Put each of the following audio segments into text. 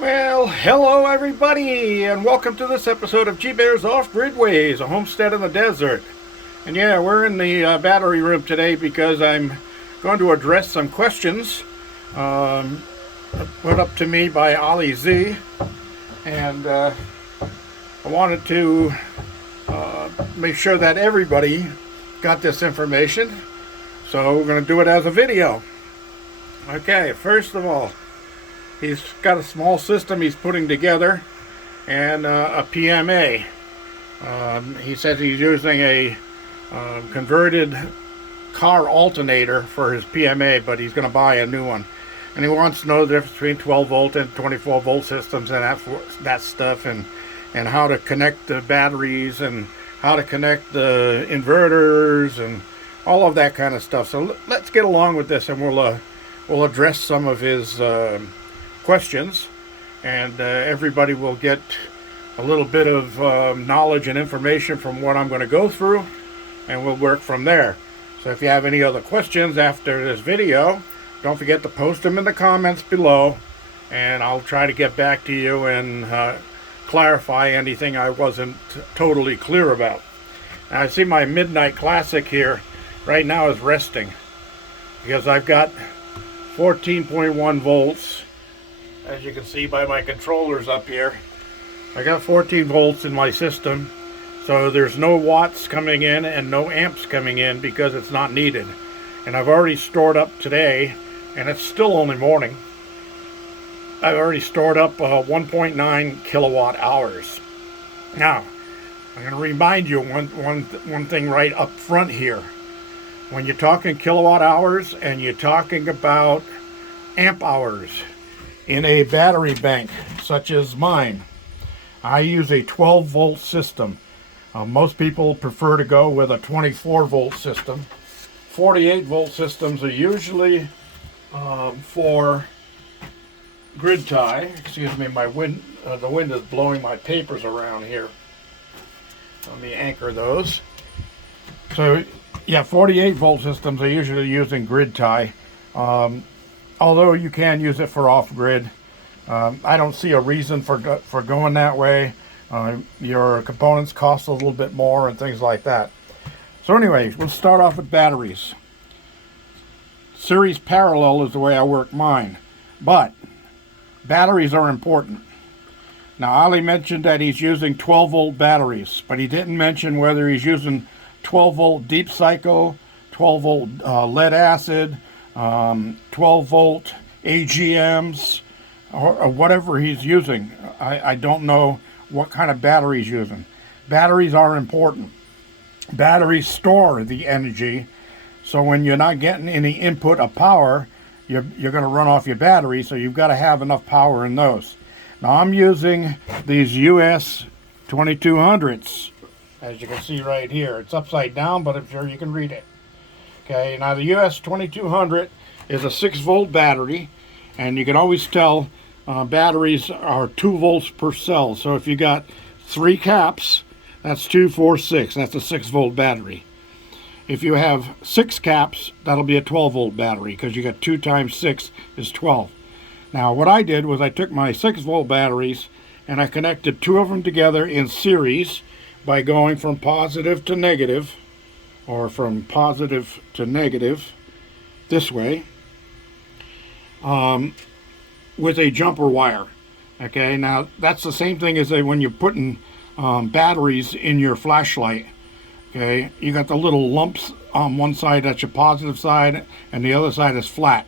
Well, hello everybody, and welcome to this episode of G-Bear's Off-Grid Ways, a homestead in the desert. And yeah, we're in the battery room today because I'm going to address some questions put up to me by Ollie Z. And I wanted to make sure that everybody got this information. So we're going to do it as a video. Okay, first of all, he's got a small system he's putting together and a PMA. He says he's using a converted car alternator for his PMA, but he's going to buy a new one. And he wants to know the difference between 12 volt and 24 volt systems and that stuff, and how to connect the batteries and how to connect the inverters and all of that kind of stuff. So let's get along with this, and we'll address some of his questions, and everybody will get a little bit of knowledge and information from what I'm going to go through, and we'll work from there. So if you have any other questions after this video, don't forget to post them in the comments below, and I'll try to get back to you and clarify anything I wasn't totally clear about. Now, I see my Midnight Classic here right now is resting because I've got 14.1 volts. As you can see by my controllers up here, I got 14 volts in my system, so there's no watts coming in and no amps coming in because it's not needed. And I've already stored up today, and it's still only morning. I've already stored up 1.9 kilowatt hours. Now, I'm going to remind you one thing right up front here. When you're talking kilowatt hours and you're talking about amp hours in a battery bank such as mine, I use a 12 volt system. Most people prefer to go with a 24 volt system. 48 volt systems are usually for grid tie. Excuse me, the wind is blowing my papers around here. Let me anchor those. So yeah, 48 volt systems are usually using grid tie. Although you can use it for off-grid. I don't see a reason for going that way. Your components cost a little bit more and things like that. So anyway, we'll start off with batteries. Series parallel is the way I work mine. But batteries are important. Now, Ollie mentioned that he's using 12 volt batteries, but he didn't mention whether he's using 12 volt deep cycle, 12 volt lead acid, 12 volt AGMs, or whatever he's using. I don't know what kind of battery he's using. Batteries are important. Batteries store the energy, so when you're not getting any input of power, you're going to run off your battery, so you've got to have enough power in those. Now, I'm using these US 2200s, as you can see right here. It's upside down, but I'm sure you can read it. Okay, now the US 2200 is a 6 volt battery, and you can always tell batteries are 2 volts per cell. So if you got 3 caps, that's 2, 4, 6. That's a 6 volt battery. If you have 6 caps, that'll be a 12 volt battery because you got 2 times 6 is 12. Now what I did was I took my 6 volt batteries and I connected 2 of them together in series by going from positive to negative, or from positive to negative this way, with a jumper wire. Okay, now that's the same thing as when you're putting batteries in your flashlight. Okay, you got the little lumps on one side, that's your positive side, and the other side is flat.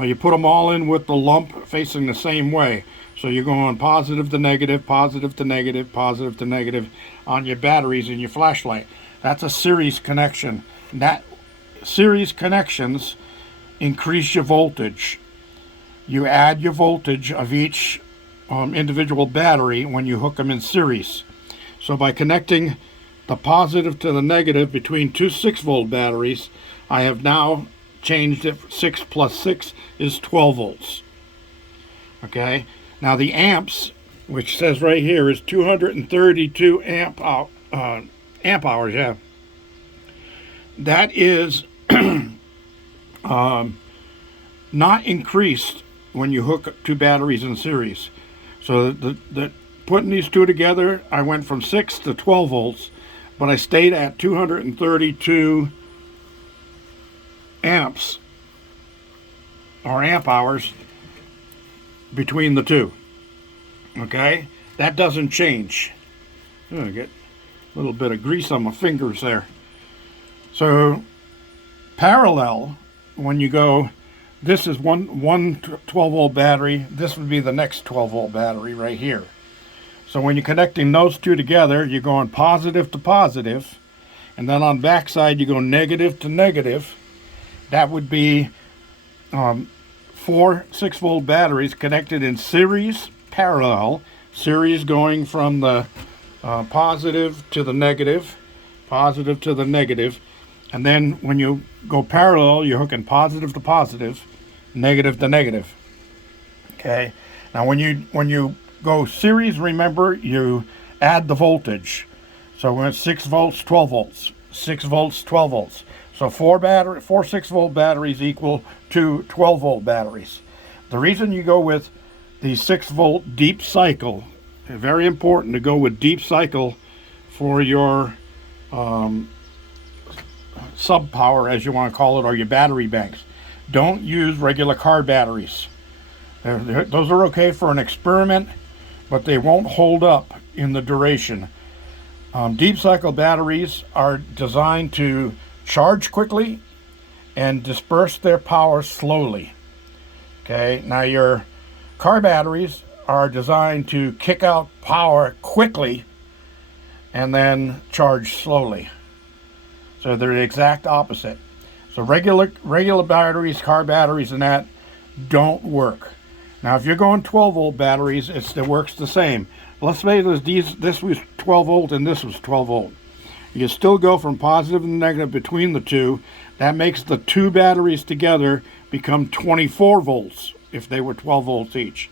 You put them all in with the lump facing the same way. So you're going positive to negative, positive to negative, positive to negative on your batteries in your flashlight. That's a series connection. That series connections increase your voltage. You add your voltage of each individual battery when you hook them in series. So by connecting the positive to the negative between 2 6 volt batteries, I have now changed it. 6 plus 6 is 12 volts. Okay, now the amps, which says right here, is 232 amp hours. Yeah, that is not increased when you hook 2 batteries in series. So the putting these two together, I went from 6 to 12 volts, but I stayed at 232 amps or amp hours between the two. Okay, that doesn't change. Oh, I get a little bit of grease on my fingers there. So parallel, when you go, this is one 12 volt battery, this would be the next 12 volt battery right here. So when you're connecting those two together, you're going positive to positive, and then on backside you go negative to negative. That would be 4 6-volt batteries connected in series parallel, series going from the positive to the negative, positive to the negative, and then when you go parallel, you're hooking positive to positive, negative to negative. Okay. Now when you go series, remember you add the voltage. So when it's 6 volts, 12 volts, 6 volts, 12 volts. So four 6-volt batteries equal to 12 volt batteries. The reason you go with the 6-volt deep cycle, very important to go with deep cycle for your sub power, as you want to call it, or your battery banks. Don't use regular car batteries. Those are okay for an experiment, but they won't hold up in the duration. Deep cycle batteries are designed to charge quickly and disperse their power slowly. Okay, now your car batteries are designed to kick out power quickly and then charge slowly. So they're the exact opposite. So regular batteries, car batteries and that don't work. Now if you're going 12 volt batteries, it works the same. Let's say this was 12 volt and this was 12 volt. You still go from positive and negative between the two. That makes the two batteries together become 24 volts if they were 12 volts each.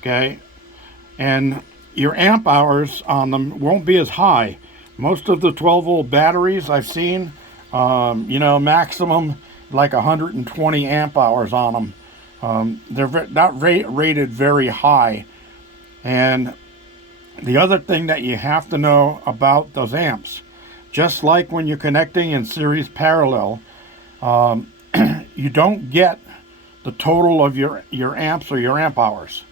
Okay, and your amp hours on them won't be as high. Most of the 12 volt batteries I've seen, maximum like 120 amp hours on them. They're not rated very high. And the other thing that you have to know about those amps, just like when you're connecting in series parallel, you don't get the total of your amps or your amp hours.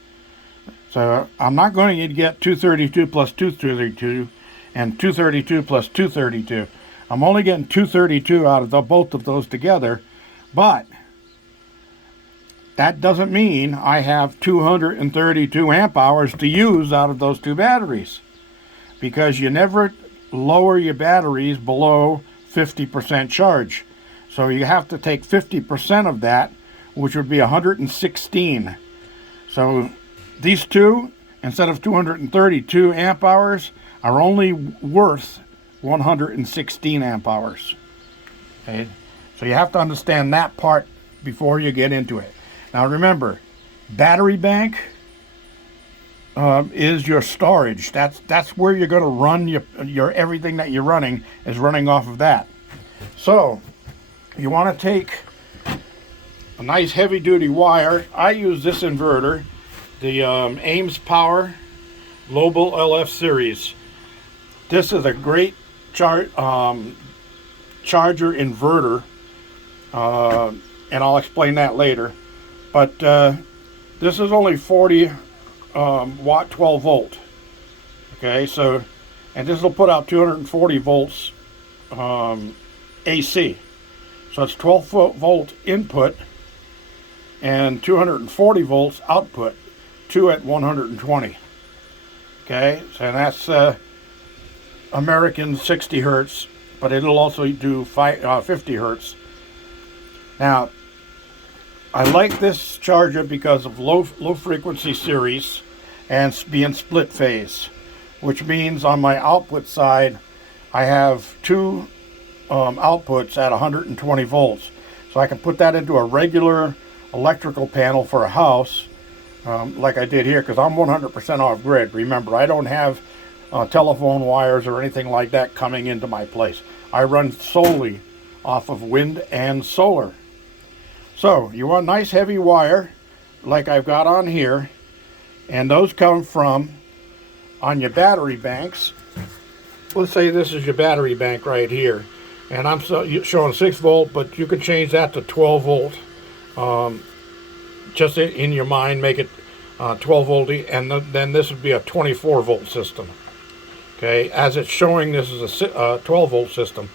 So I'm not going to get 232 plus 232 and 232 plus 232. I'm only getting 232 out of both of those together, but that doesn't mean I have 232 amp hours to use out of those two batteries, because you never lower your batteries below 50% charge. So you have to take 50% of that, which would be 116. So these two, instead of 232 amp hours, are only worth 116 amp hours. Okay? So you have to understand that part before you get into it. Now remember, battery bank is your storage. That's where you're going to run your everything that you're running is running off of that. So you want to take a nice heavy duty wire. I use this inverter, the Ames Power Global LF series. This is a great charger inverter, and I'll explain that later. But this is only 40 watt 12 volt. Okay, so, and this will put out 240 volts AC. So it's 12 volt input and 240 volts output, 2 at 120. Okay, so that's American 60 hertz, but it'll also do 50 hertz. Now, I like this charger because of low frequency series and being split phase, which means on my output side I have two outputs at 120 volts. So I can put that into a regular electrical panel for a house, like I did here, because I'm 100% off grid. Remember, I don't have telephone wires or anything like that coming into my place. I run solely off of wind and solar. So you want nice heavy wire like I've got on here, And those come from on your battery banks. Let's say this is your battery bank right here, and I'm showing 6 volt, but you can change that to 12 volt. Just in your mind, make it 12 volt, and then this would be a 24 volt system. Okay, as it's showing, this is a 12 volt system,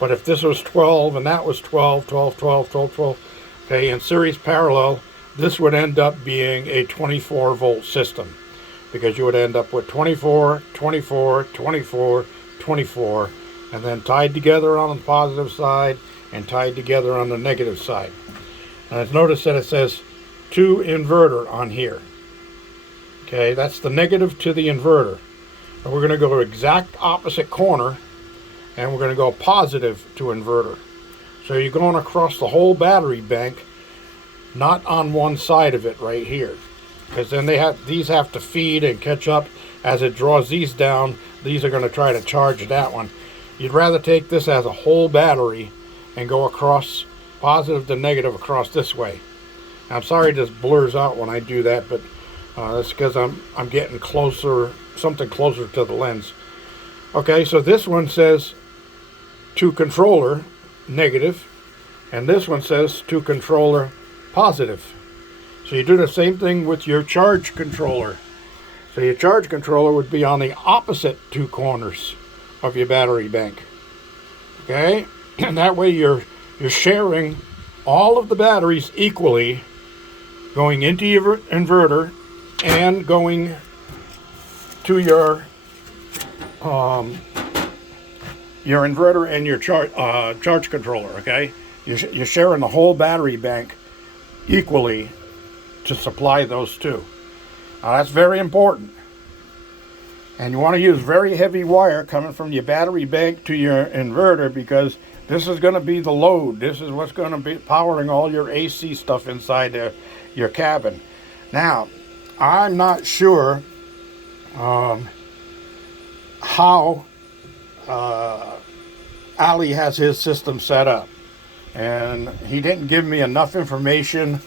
but if this was 12 and that was 12, 12, 12, 12, 12, okay, in series parallel, this would end up being a 24 volt system, because you would end up with 24, 24, 24, 24, and then tied together on the positive side and tied together on the negative side. And notice that it says to inverter on here. Okay, that's the negative to the inverter. And we're going to go exact opposite corner, and we're going to go positive to inverter. So you're going across the whole battery bank, not on one side of it right here, because then these have to feed and catch up. As it draws these down, these are going to try to charge that one. You'd rather take this as a whole battery and go across positive to negative across this way. I'm sorry this blurs out when I do that, but that's because I'm getting closer, something closer to the lens. Okay, so this one says to controller negative, and this one says to controller positive. So you do the same thing with your charge controller. So your charge controller would be on the opposite 2 corners of your battery bank. Okay, and that way you're sharing all of the batteries equally, going into your inverter and going to your inverter and your charge controller. Okay, you're sharing the whole battery bank equally to supply those two. Now that's very important, and you want to use very heavy wire coming from your battery bank to your inverter, because this is going to be the load. This is what's going to be powering all your AC stuff inside your cabin. Now, I'm not sure how Ali has his system set up, and he didn't give me enough information,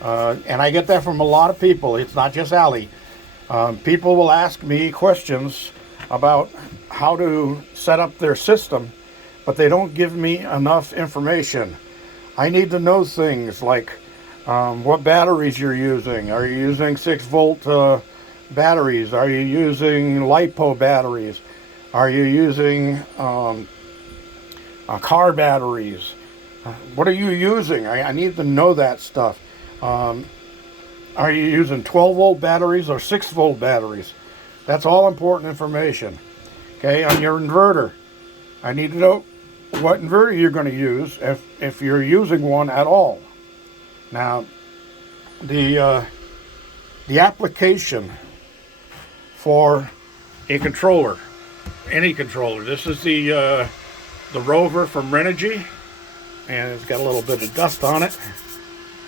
and I get that from a lot of people. It's not just Ali. People will ask me questions about how to set up their system, but they don't give me enough information. I need to know things like what batteries you're using. Are you using 6 volt batteries? Are you using LiPo batteries? Are you using car batteries? What are you using? I need to know that stuff. Are you using 12 volt batteries or 6 volt batteries? That's all important information. Okay, on your inverter, I need to know what inverter you're going to use if you're using one at all. Now, the application for a controller, any controller. This is the Rover from Renogy, and it's got a little bit of dust on it.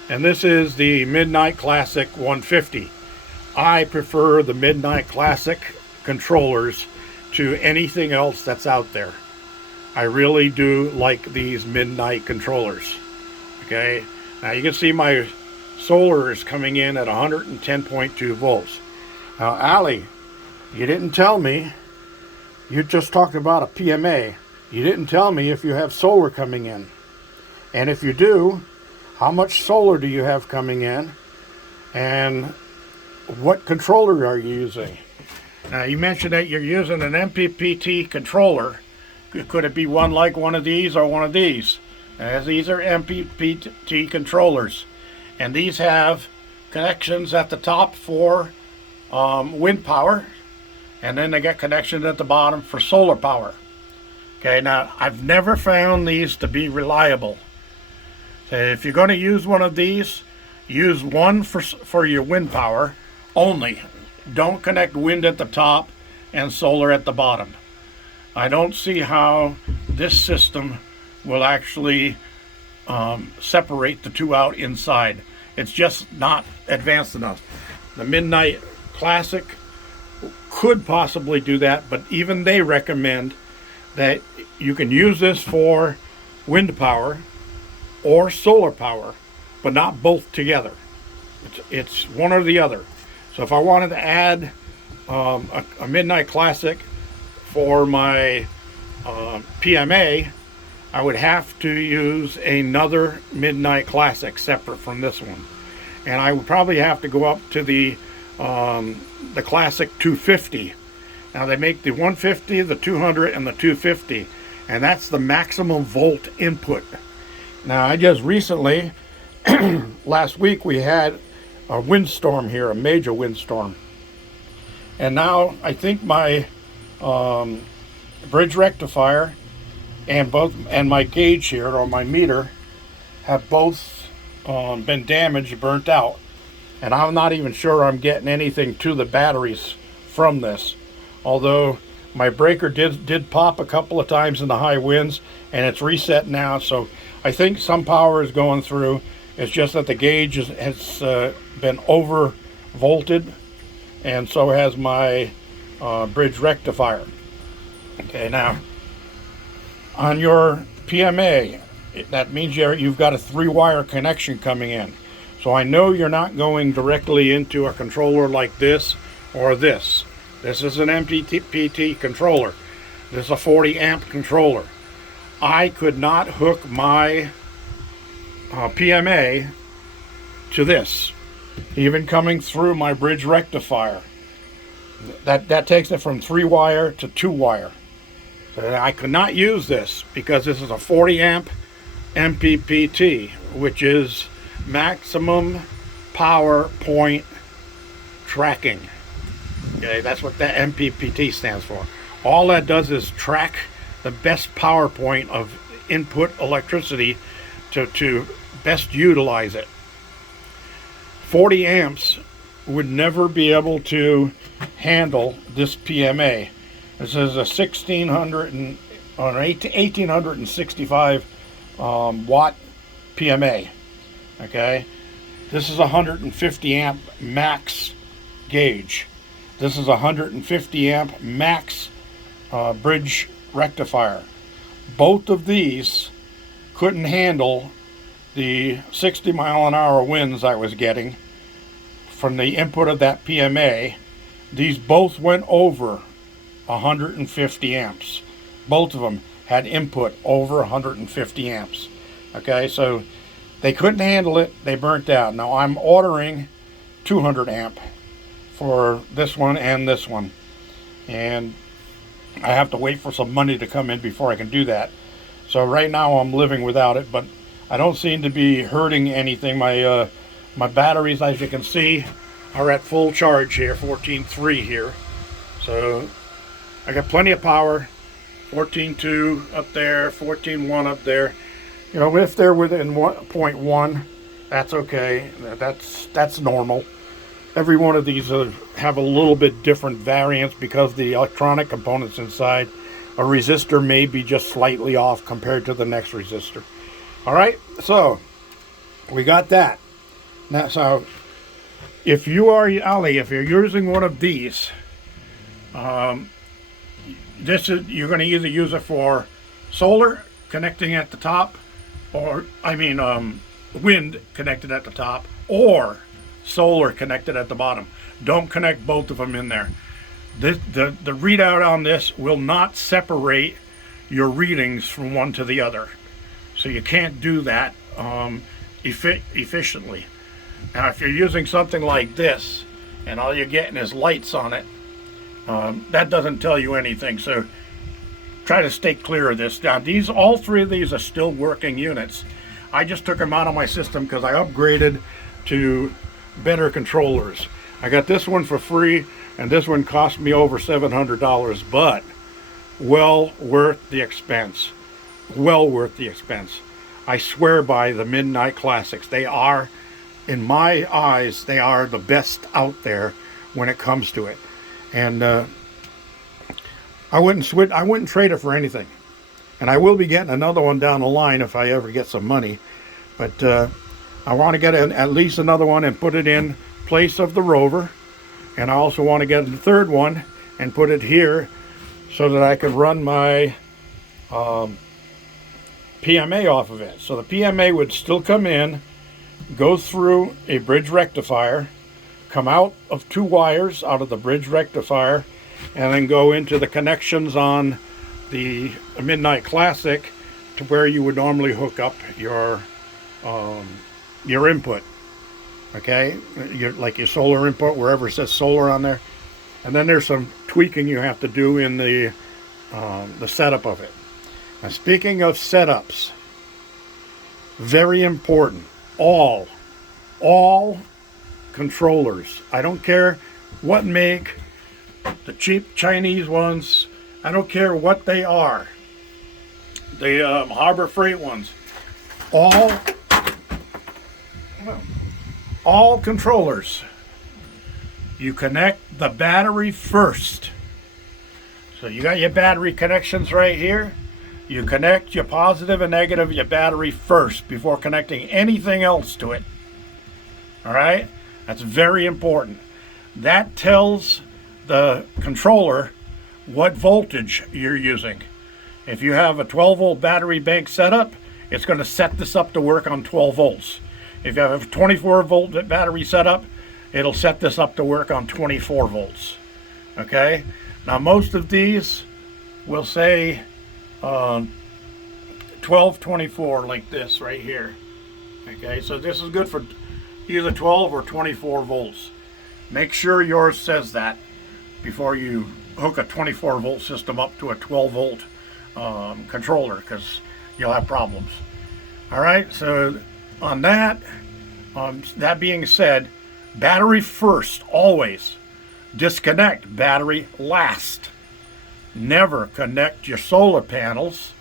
And this is the Midnight Classic 150. I prefer the Midnight Classic controllers to anything else that's out there. I really do like these Midnight controllers. Okay, now you can see my solar is coming in at 110.2 volts. Now, Ali, you didn't tell me. You just talked about a PMA. You didn't tell me if you have solar coming in. And if you do, how much solar do you have coming in? And what controller are you using? Now, you mentioned that you're using an MPPT controller. Could it be one like one of these or one of these? As these are MPPT controllers. And these have connections at the top for wind power. And then they got connections at the bottom for solar power. Okay, now I've never found these to be reliable. So if you're going to use one of these, use one for your wind power only. Don't connect wind at the top and solar at the bottom. I don't see how this system will actually separate the two out inside. It's just not advanced enough. The Midnight Classic could possibly do that, but even they recommend that you can use this for wind power or solar power, but not both together. It's one or the other. So if I wanted to add a Midnight Classic for my PMA, I would have to use another Midnight Classic separate from this one. And I would probably have to go up to the Classic 250. Now they make the 150, the 200, and the 250, and that's the maximum volt input. Now I just recently, last week, we had a windstorm here, a major windstorm. And now I think my bridge rectifier and my gauge here, or my meter, have both been damaged, burnt out. And I'm not even sure I'm getting anything to the batteries from this. Although my breaker did pop a couple of times in the high winds, and it's reset now, so I think some power is going through. It's just that the gauge has been over volted, and so has my bridge rectifier. Okay, now on your PMA, that means you've got a 3-wire connection coming in. So I know you're not going directly into a controller like this or this. This is an MPPT controller. This is a 40 amp controller. I could not hook my PMA to this, even coming through my bridge rectifier. That takes it from 3-wire to 2-wire. So I could not use this because this is a 40 amp MPPT, which is maximum power point tracking. Okay, that's what that MPPT stands for. All that does is track the best power point of input electricity to best utilize it. 40 amps would never be able to handle this PMA. This is a 1865 watt PMA. Okay, this is a 150 amp max gauge. This is a 150 amp max bridge rectifier. Both of these couldn't handle the 60 mile an hour winds I was getting from the input of that PMA. These both went over 150 amps. Both of them had input over 150 amps. Okay, so they couldn't handle it. They burnt out. Now I'm ordering 200 amp for this one and this one, and I have to wait for some money to come in before I can do that. So right now I'm living without it, but I don't seem to be hurting anything. My batteries, as you can see, are at full charge here, 14.3 here. So I got plenty of power. 14.2 up there, 14.1 up there. You know, if they're within 0.1, that's okay. That's normal. Every one of these have a little bit different variance because the electronic components inside. A resistor may be just slightly off compared to the next resistor. All right, so we got that. Now, so if you are Ali, if you're using one of these, you're going to either use it for solar connecting at the top, or wind connected at the top, or solar connected at the bottom. Don't connect both of them in there. The readout on this will not separate your readings from one to the other, so you can't do that efficiently. Now if you're using something like this and all you're getting is lights on it, that doesn't tell you anything, so try to stay clear of this. Now all three of these are still working units. I just took them out of my system because I upgraded to better controllers. I got this one for free, and this one cost me over $700, but well worth the expense. Well worth the expense. I swear by the Midnight Classics. They are, in my eyes, they are the best out there when it comes to it. And I wouldn't trade it for anything. And I will be getting another one down the line if I ever get some money. But I want to get at least another one and put it in place of the Rover. And I also want to get the third one and put it here so that I can run my PMA off of it. So the PMA would still come in, go through a bridge rectifier, come out of 2 wires out of the bridge rectifier, and then go into the connections on the Midnight Classic to where you would normally hook up your input. Okay, like your solar input, wherever it says solar on there. And then there's some tweaking you have to do in the setup of it. Now, speaking of setups, very important. All controllers. I don't care what make, the cheap Chinese ones. I don't care what they are. The Harbor Freight ones. All controllers, you connect the battery first. So you got your battery connections right here. You connect your positive and negative of your battery first before connecting anything else to it. All right? That's very important. That tells the controller what voltage you're using. If you have a 12 volt battery bank setup, it's going to set this up to work on 12 volts. If you have a 24 volt battery setup, it'll set this up to work on 24 volts. Okay? Now most of these will say 1224 like this right here. Okay, so this is good for either 12 or 24 volts. Make sure yours says that before you hook a 24 volt system up to a 12 volt controller, because you'll have problems. All right, so on that, that being said, battery first, always. Disconnect battery last. Never connect your solar panels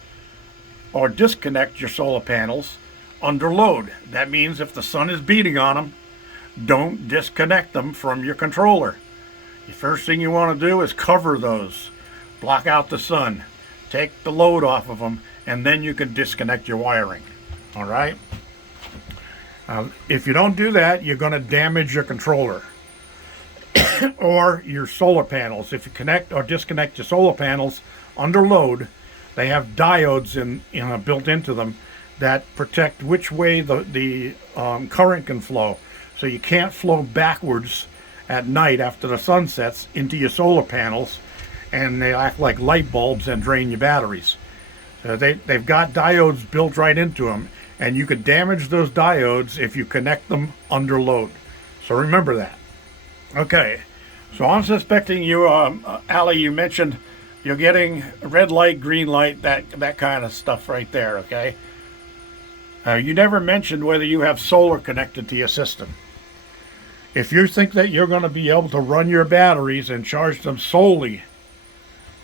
or disconnect your solar panels under load. That means if the sun is beating on them, don't disconnect them from your controller. The first thing you want to do is cover those. Block out the sun. Take the load off of them, and then you can disconnect your wiring. All right? If you don't do that, you're going to damage your controller or your solar panels. If you connect or disconnect your solar panels under load, they have diodes built into them that protect which way the current can flow. So you can't flow backwards at night after the sun sets into your solar panels, and they act like light bulbs and drain your batteries. So they've got diodes built right into them, and you could damage those diodes if you connect them under load. So remember that. Okay, so I'm suspecting you, Allie, you mentioned you're getting red light, green light, that kind of stuff right there, okay? You never mentioned whether you have solar connected to your system. If you think that you're going to be able to run your batteries and charge them solely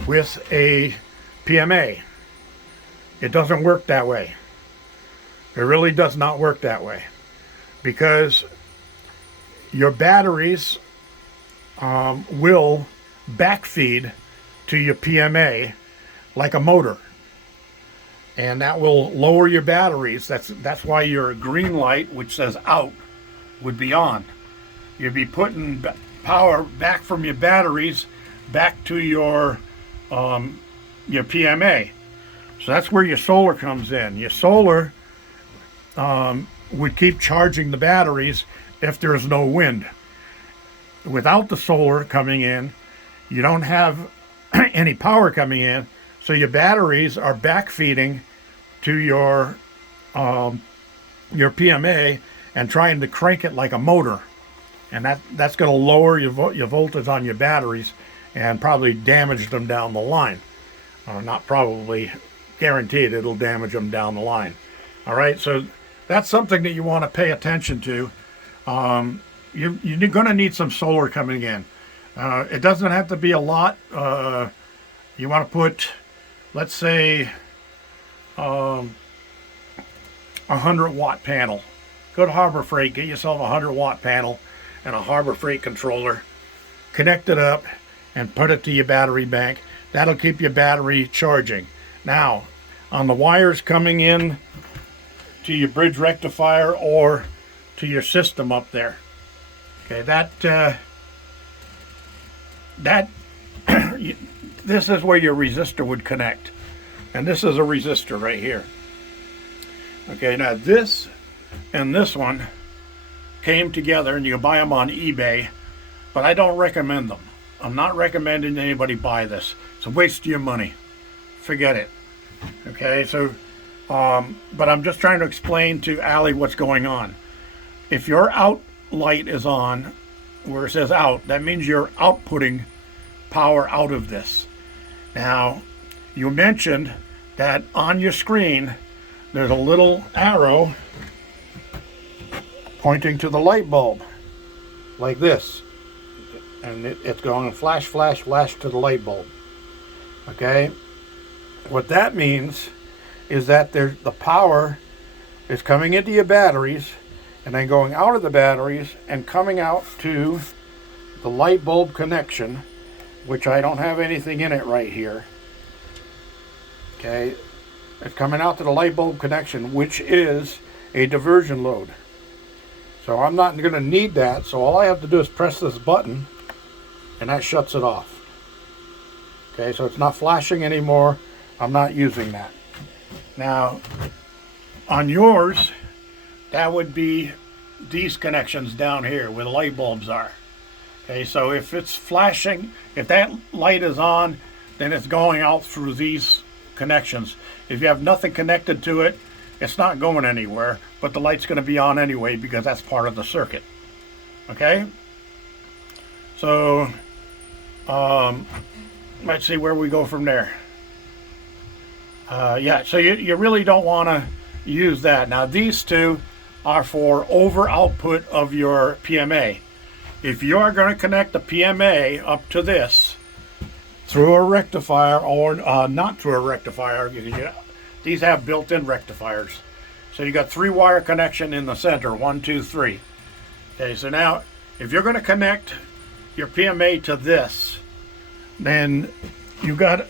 with a PMA, it doesn't work that way. It really does not work that way, because your batteries will backfeed to your PMA like a motor, and that will lower your batteries. That's why your green light, which says out, would be on. You'd be putting power back from your batteries back to your PMA. So that's where your solar comes in. Your solar would keep charging the batteries if there's no wind. Without the solar coming in, you don't have any power coming in, so your batteries are backfeeding to your PMA and trying to crank it like a motor, and that's going to lower your voltage on your batteries and probably damage them down the line. Not probably, guaranteed it'll damage them down the line. All right, so that's something that you want to pay attention to. You're going to need some solar coming in. It doesn't have to be a lot. You want to put, let's say, 100-watt panel. Go to Harbor Freight, get yourself a 100-watt panel and a Harbor Freight controller. Connect it up and put it to your battery bank. That'll keep your battery charging. Now, on the wires coming in to your bridge rectifier or to your system up there, okay, this is where your resistor would connect, and this is a resistor right here. Okay, now this and this one came together, and you can buy them on eBay, but I don't recommend them. I'm not recommending anybody buy this. It's a waste of your money. Forget it. Okay, so, but I'm just trying to explain to Allie what's going on. If your out light is on, where it says out, that means you're outputting power out of this. Now, you mentioned that on your screen, there's a little arrow pointing to the light bulb, like this. And it's going flash, flash, flash to the light bulb. Okay? What that means is that the power is coming into your batteries and then going out of the batteries and coming out to the light bulb connection, which I don't have anything in it right here. Okay? It's coming out to the light bulb connection, which is a diversion load. So I'm not going to need that, so all I have to do is press this button and that shuts it off. Okay, so it's not flashing anymore. I'm not using that. Now, on yours, that would be these connections down here where the light bulbs are. Okay, so if it's flashing, if that light is on, then it's going out through these connections. If you have nothing connected to it, it's not going anywhere, but the light's going to be on anyway because that's part of the circuit. Okay? So, let's see where we go from there. Yeah, so you really don't want to use that. Now, these two are for over output of your PMA. If you are going to connect the PMA up to this through a rectifier or not through a rectifier, these have built-in rectifiers. So you got 3-wire connection in the center, 1, 2, 3. Okay, so now if you're going to connect your PMA to this, then you got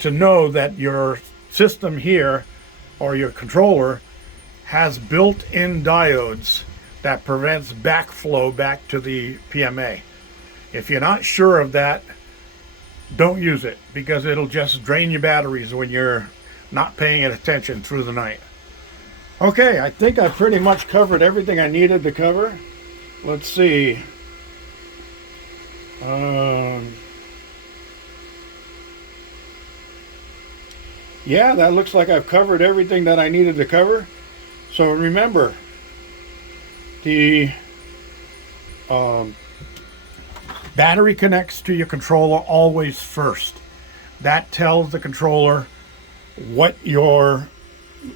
to know that your system here or your controller has built-in diodes that prevents backflow back to the PMA. If you're not sure of that, don't use it because it'll just drain your batteries when you're not paying attention through the night. Okay, I think I pretty much covered everything I needed to cover. Let's see. Yeah, that looks like I've covered everything that I needed to cover. So remember, the battery connects to your controller always first. That tells the controller what your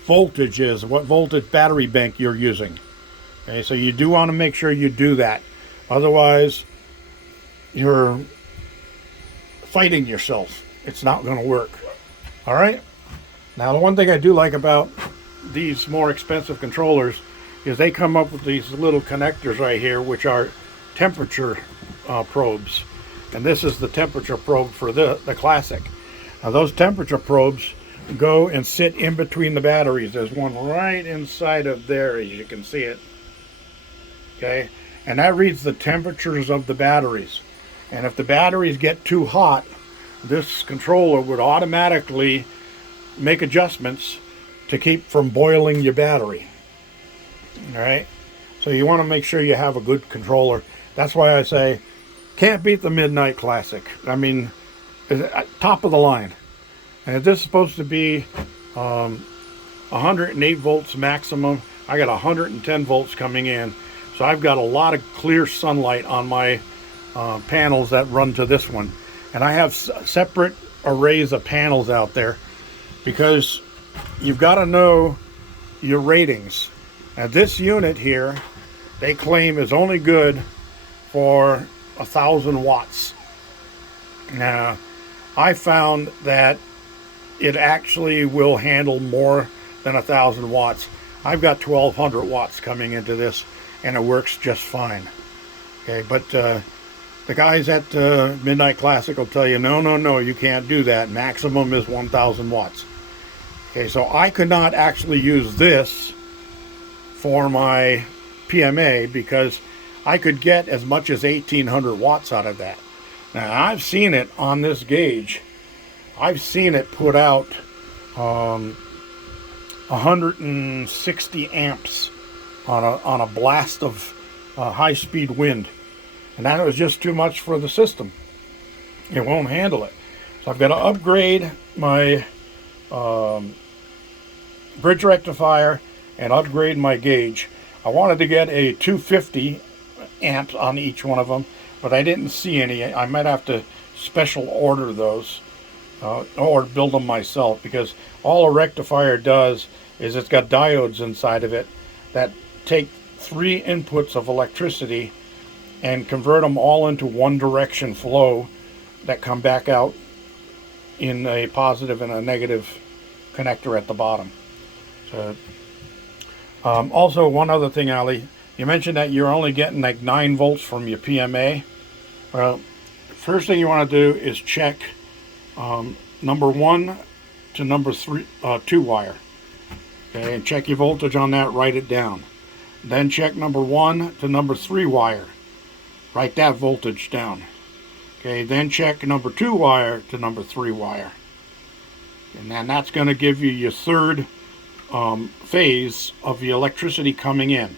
voltage is, what voltage battery bank you're using. Okay, so you do want to make sure you do that. Otherwise, you're fighting yourself. It's not going to work. All right? Now, the one thing I do like about these more expensive controllers is they come up with these little connectors right here, which are temperature probes. And this is the temperature probe for the Classic. Now, those temperature probes go and sit in between the batteries. There's one right inside of there, as you can see it. Okay? And that reads the temperatures of the batteries. And if the batteries get too hot, this controller would automatically make adjustments to keep from boiling your battery. All right? So you want to make sure you have a good controller. That's why I say, can't beat the Midnight Classic. I mean, top of the line. And this is supposed to be 108 volts maximum. I got 110 volts coming in. So I've got a lot of clear sunlight on my panels that run to this one. And I have separate arrays of panels out there because you've got to know your ratings. Now this unit here, they claim is only good for 1,000 watts. Now, I found that it actually will handle more than 1,000 watts. I've got 1,200 watts coming into this, and it works just fine. Okay, but the guys at Midnight Classic will tell you, no, you can't do that. Maximum is 1,000 watts. Okay, so I could not actually use this for my PMA because I could get as much as 1,800 watts out of that. Now, I've seen it on this gauge. I've seen it put out 160 amps on a blast of high-speed wind. And that was just too much for the system. It won't handle it. So I've got to upgrade my bridge rectifier and upgrade my gauge. I wanted to get a 250 amps on each one of them, but I didn't see any. I might have to special order those or build them myself, because all a rectifier does is it's got diodes inside of it that take 3 inputs of electricity and convert them all into one direction flow that come back out in a positive and a negative connector at the bottom. So, also, one other thing, Ali, you mentioned that you're only getting like 9 volts from your PMA. Well, first thing you want to do is check number 1 to number 2 wire. Okay, and check your voltage on that, write it down. Then check number 1 to number 3 wire. Write that voltage down. Okay, then check number 2 wire to number 3 wire. And then that's going to give you your third phase of the electricity coming in.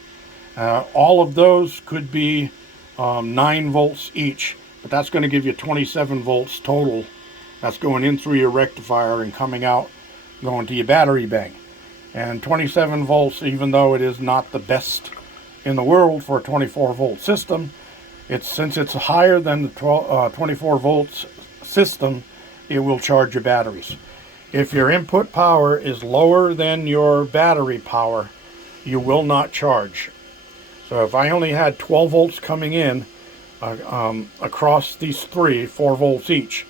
All of those could be 9 volts each, but that's going to give you 27 volts total. That's going in through your rectifier and coming out, going to your battery bank. And 27 volts, even though it is not the best in the world for a 24 volt system, since it's higher than the 24 volts system, it will charge your batteries. If your input power is lower than your battery power, you will not charge. So if I only had 12 volts coming in across these 4 volts each,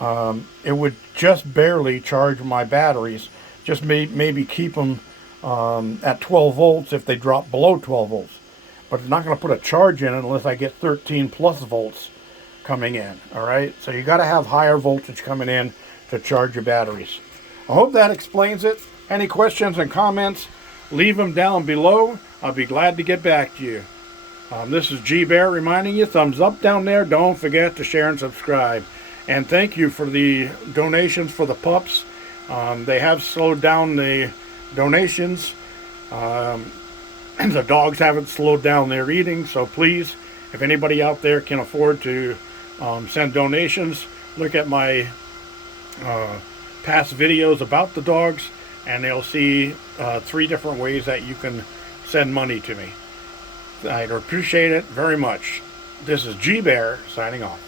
it would just barely charge my batteries. Just maybe keep them at 12 volts if they drop below 12 volts. But it's not going to put a charge in unless I get 13 plus volts coming in. All right, so you got to have higher voltage coming in to charge your batteries. I hope that explains it. Any questions and comments, leave them down below. I'll be glad to get back to you. This is G Bear reminding you, thumbs up down there. Don't forget to share and subscribe. And thank you for the donations for the pups. They have slowed down the donations. And the dogs haven't slowed down their eating. So please, if anybody out there can afford to send donations, look at my past videos about the dogs, and they'll see 3 different ways that you can send money to me. I'd appreciate it very much. This is G Bear signing off.